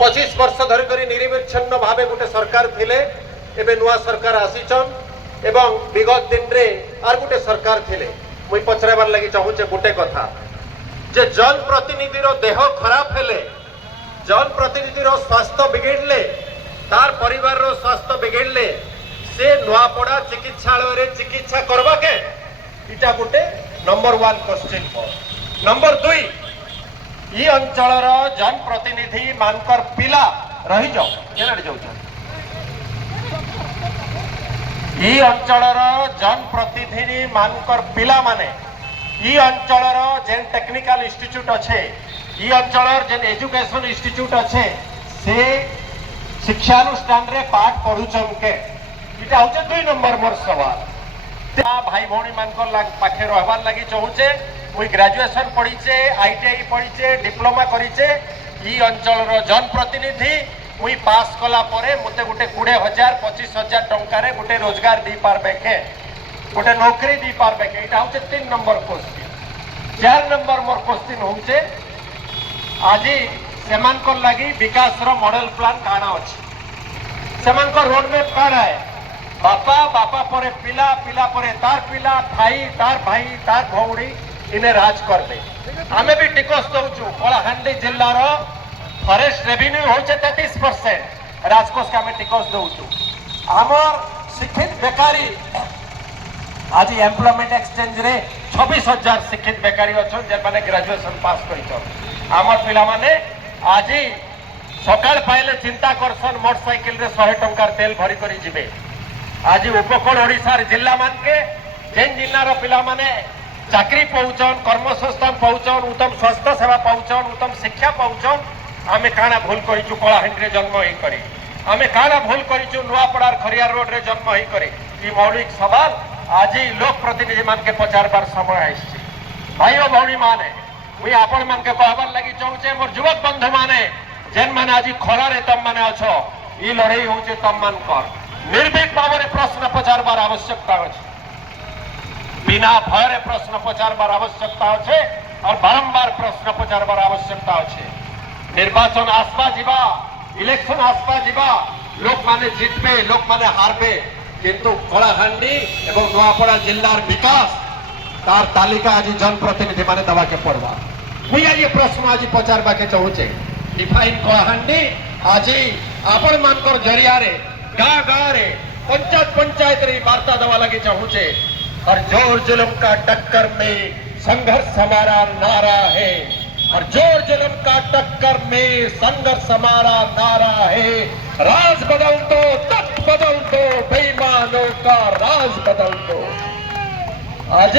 25 वर्ष धरिक निरविच्छिन्न भाव गोटे सरकार थिले एबे नुआ सरकार आसीचन एवं विगत दिन रे आर गोटे सरकार थिले मुई पचराबार लगी चाहूचे गोटे कथा जे जन प्रतिनिधि देह खराब हेले जन प्रतिनिधि स्वास्थ्य बिगड़ले तार परिवार रो स्वास्थ्य बिगड़ले से नुआपड़ा चिकित्सालय रे चिकित्सा करवा के इटा गोटे नंबर 1 क्वेश्चन नंबर 2 ई अंचल जन प्रतिनिधि मानकर पिला रही जाओ केना जाऊ ई अंचल जन प्रतिनिधि मानकर पिला माने ई अंचल जेन टेक्निकल इंस्टीट्यूट अच्छे ई अंचल जेन एजुकेशन इंस्टीट्यूट अच्छे से शिक्षानुष्ठान रे पाठ पढ़ुचन के इटा होचे 2 नंबर मोर सवाल भाई भौणी मानकर पाखे रहबार लगी चाहूचे मुई ग्रेजुएशन पढ़ीचे आईटीआई पढ़ीचे डिप्लोमा करीचे ई अंचल जन प्रतिनिधि मुई पास कला परे मते गोटे 20,000-25,000 टंका रे गोटे रोजगार दी पारबे के गोटे नौकरी दी पारबे के इटा होचे 3 number question 4 number more question होचे आज सेमानकर लगी विकास रो मॉडल प्लान काना अछि सेमानकर रोड मैप काना है बापा बापा परे पिला पिला परे तार पिला भाई तार भौणी इने राज करबे आमे भी टिकस दउछु कलाहांडी जिल्ला रो फॉरेस्ट रेवेन्यू होचे 33% राजकोष का में टिकस दउछु हमर शिक्षित बेकारी आज एम्प्लॉयमेंट एक्सचेंज रे 26,000 शिक्षित बेकारी अछन जे माने ग्रेजुएशन पास करिछन हमर पिला माने आज सकाल पाइले चिंता करसन मोटरसाइकिल रे 100 टंकार तेल भरी करी जिबे आज उपकूल ओडिशार जिला मान के जेन जिल्लार पिला माने चाकरी पाउछन कर्मसंस्थान पाउछन उत्तम स्वास्थ्य सेवा पाउछन उत्तम शिक्षा पाउछन आमे काना भूल करिछु कलाहांडी रे जन्म ही करी आमे काना भूल करिछु नुआपड़ार खरियार रोड रे जन्म ही करी ई मौलिक सवाल आज लोक प्रतिनिधि मान के पचारबार समय आइछि भाई ओ भौणी माने मुई आपण मान के कहबार लगी चाहूचे मोर युवक बंधु माने जेन माने आज खरा रे तम माने अछो ई लड़ाई होचे तम मान कर निर्भीक भाव में प्रश्न पचारबार आवश्यकता अछि बिना भय रे प्रश्न पचारबार आवश्यकता अछि और बारंबार प्रश्न पचारबार आवश्यकता अछि निर्वाचन आसपा जीवा इलेक्शन आसपा जीवा लोक माने जितबे लोक माने हारबे किंतु कलाहांडी एवं नुआपड़ा जिल्लार विकास तार तालिका आज जन प्रतिनिधि माने दवा के पड़वा मुई आज प्रश्न आज पचारबा के चाहूचे डिफाइन कलाहांडी आज आपण मानकर जरिया रे गाँ गाँ रे पंचायत रे वार्ता दवा लगे चाहूचे और जोर जुल्म का टक्कर में संघर्ष हमारा नारा है और जोर जुल्म का टक्कर में संघर्ष हमारा नारा है राज बदल दो तख्त बदल दो बेईमानों का राज बदल दो आज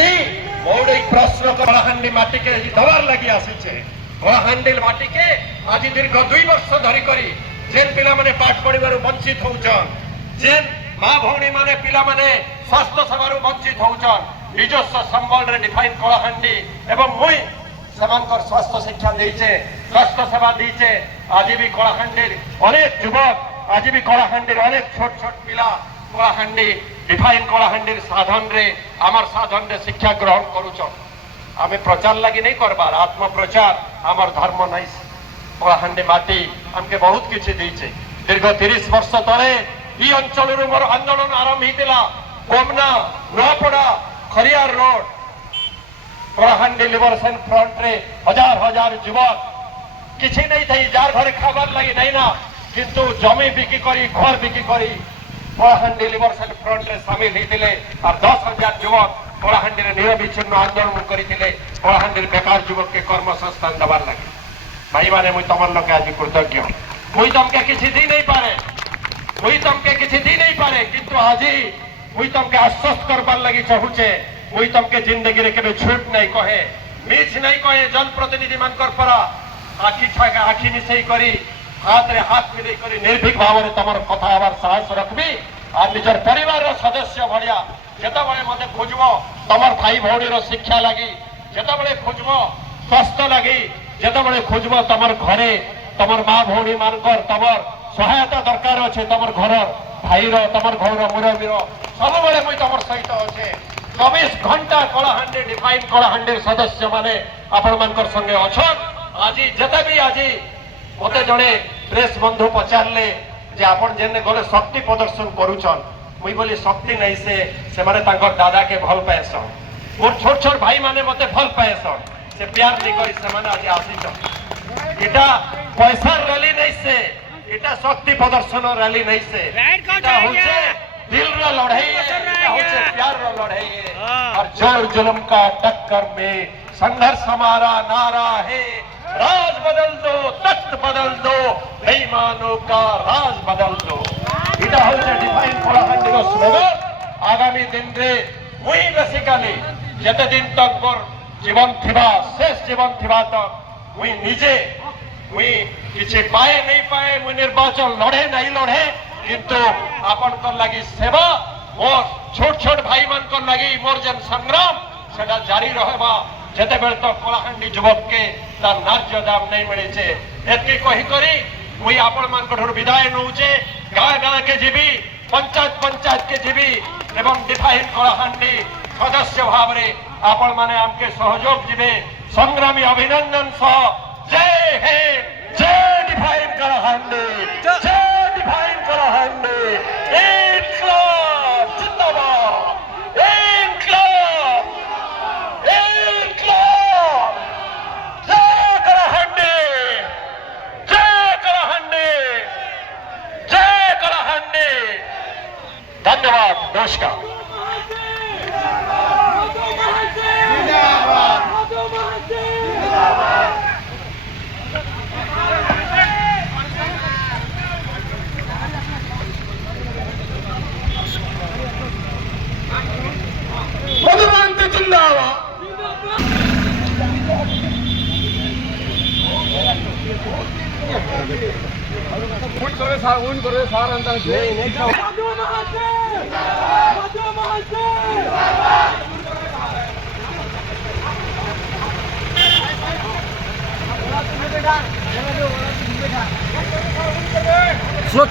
मौलिक प्रश्न कलाहांडी माटी के दवार लगी आसी कलाहांडी माटी के आज दीर्घ 2 वर्ष धरी करी जेन पिला माने पाठ पढ़िबारु वंचित होउछन जेन माँ भौणी माने पिला माने स्वास्थ्य सेवारु वंचित होउछन निजस्व संबल रे डिफाइन कलाहांडी एवं मुई समानकर स्वास्थ्य शिक्षा देइछे स्वास्थ्य सेवा देइछे आज भी कलाहांडी अनेक युवक आज भी कलाहांडी अनेक छोट छोट पिला कलाहांडी डिफाइन कलाहांडी साधन रे आमर साधन रे शिक्षा ग्रहण करूछन आमे प्रचार लगी नहीं करबार आत्म प्रचार आमर धर्म नहीं कलाहांडी माटी हमके बहुत किछि देइछे दीर्घ 30 वर्ष तले ई अंचल मोर आंदोलन आरंभ होता Komna Nuapada Khariar road Kalahandi liberation front रे हजार हजार युवक किछि नहीं थी जार घरे खाबार लगी नहीं ना किंतु जमी बिकी करी घर बिकी करी कलाहांडी लिबरेशन फ्रंट रे शामिल होते और 10,000 युवक कलाहांडी रे निरविच्छिन्न आंदोलन करते कलाहांडी बेकार युवक के कर्म संस्थान दबार लगे भाई माने मुई तमर लगे आज कृतज्ञ मुई तमके किछि दी नहीं पारे मुई तमके किछि दी नहीं पारे किंतु आज मुई तमके आश्वस्त करबार लगी चाहूचे मुई तमके जिंदगी रे केबे झूठ नहीं कहे मिछ नहीं कहे जन प्रतिनिधि मानकर परा आखि छागा आखि मिसई करी हाथ रे हाथ मिलई करी निर्भीक भाव रे तमर कथा आबार साहस रखबी आ निजर परिवार रो सदस्य भलिया जेतबेले मते खोजबो तमर भाई भौणी रो शिक्षा लागि जेतबेले खोजबो स्वास्थ्य लागि जेतबेले खोजबो तमर घरे तमर माँ भौणी मानकर तमर सहायता दरकार अच्छे तमर घर भाई रो तमर घर मुरबी रो सब बेले मुई तमर सहित अच्छे 24 घंटा कलाहांडी डिफाइन कलाहांडी सदस्य माने आपण मानकर संगे अछन आज जते भी आज मते जड़े प्रेस बंधु पचारे जे आपण जेने गले शक्ति प्रदर्शन करूछन मुई बोली शक्ति नहीं से माने दादा के भल पाएसन मोर छोट छोट भाई माने मते भल पाएसन से प्यार नहीं करी से माने आज आसीछन इटा पैसा रैली नहीं से इटा शक्ति प्रदर्शन रैली नहीं से इटा होचे दिल रो लड़ाई है इटा होचे प्यार रो लड़ाई है और जोर जुल्म का टक्कर में संघर्ष हमारा नारा है राज बदल दो तख्त बदल दो बेईमानों का राज बदल दो इटा होचे डिफाइन कलाहांडी रो स्लोगन आगामी दिन रे मुई बेसिकली जते दिन तक मोर जीवन थिबा शेष जीवन थिबा तक मुई निजे मुई किछि पाए नहीं पाए मुई निर्वाचन लड़े नहीं लड़े किंतु आपन कर लगी सेवा मोर छोट छोट भाई मन कर लगी मोर जन संग्राम सेटा जारी रहबा जते बेल तो कलाहांडी युवक के तार न्याय दाम नहीं मिले छे एतकी कहि करी मुई आपण मान कठोर विदाय नउचे गाँ गाँ के जीवी पंचायत पंचायत के जीवी एवं डिफाइन कलाहांडी सदस्य भाव रे आपण माने आमके सहयोग जीवे संग्रामी अभिनंदन सह जय हिंद जय डिफाइन कलाहांडी जय डिफाइन कलाहांडी इनकलाब जिंदाबाद इनकलाब इनकलाब जय कलाहांडी जय कलाहांडी जय कलाहांडी धन्यवाद नमस्कार मधुमांती जिंदाबाद Slow.